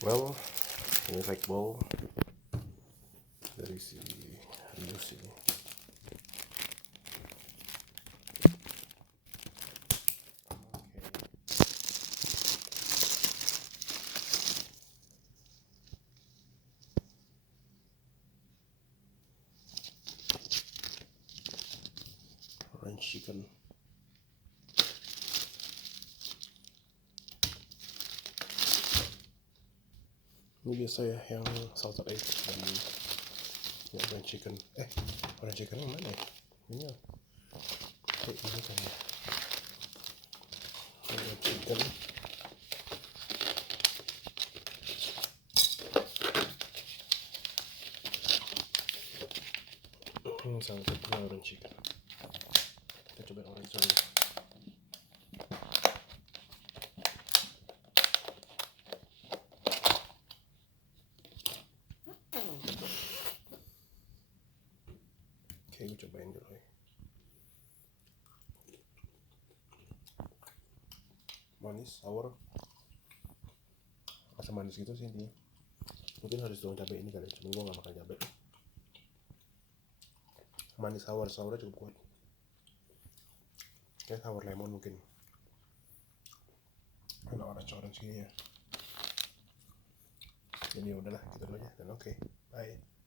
Well, ini fake ball dari si Rius ini. Orange chicken. Ini biasa ya yang salted egg dan yang orange chicken. Orange chicken yang mana ya? Ini ya. Ini kan ya. Orange chicken. Ini salted orange chicken. Kita coba orange dulu. Oke, gue cobain dulu ya. Manis, sour, rasa manis gitu sih intinya. Mungkin harus dong cabai ini kali, cuma gue gak makan cabai. Manis sournya cukup kuat. Kayak sour lemon mungkin. Kalau orange gini ya. Jadi udahlah gitu dulu aja dan oke, bye.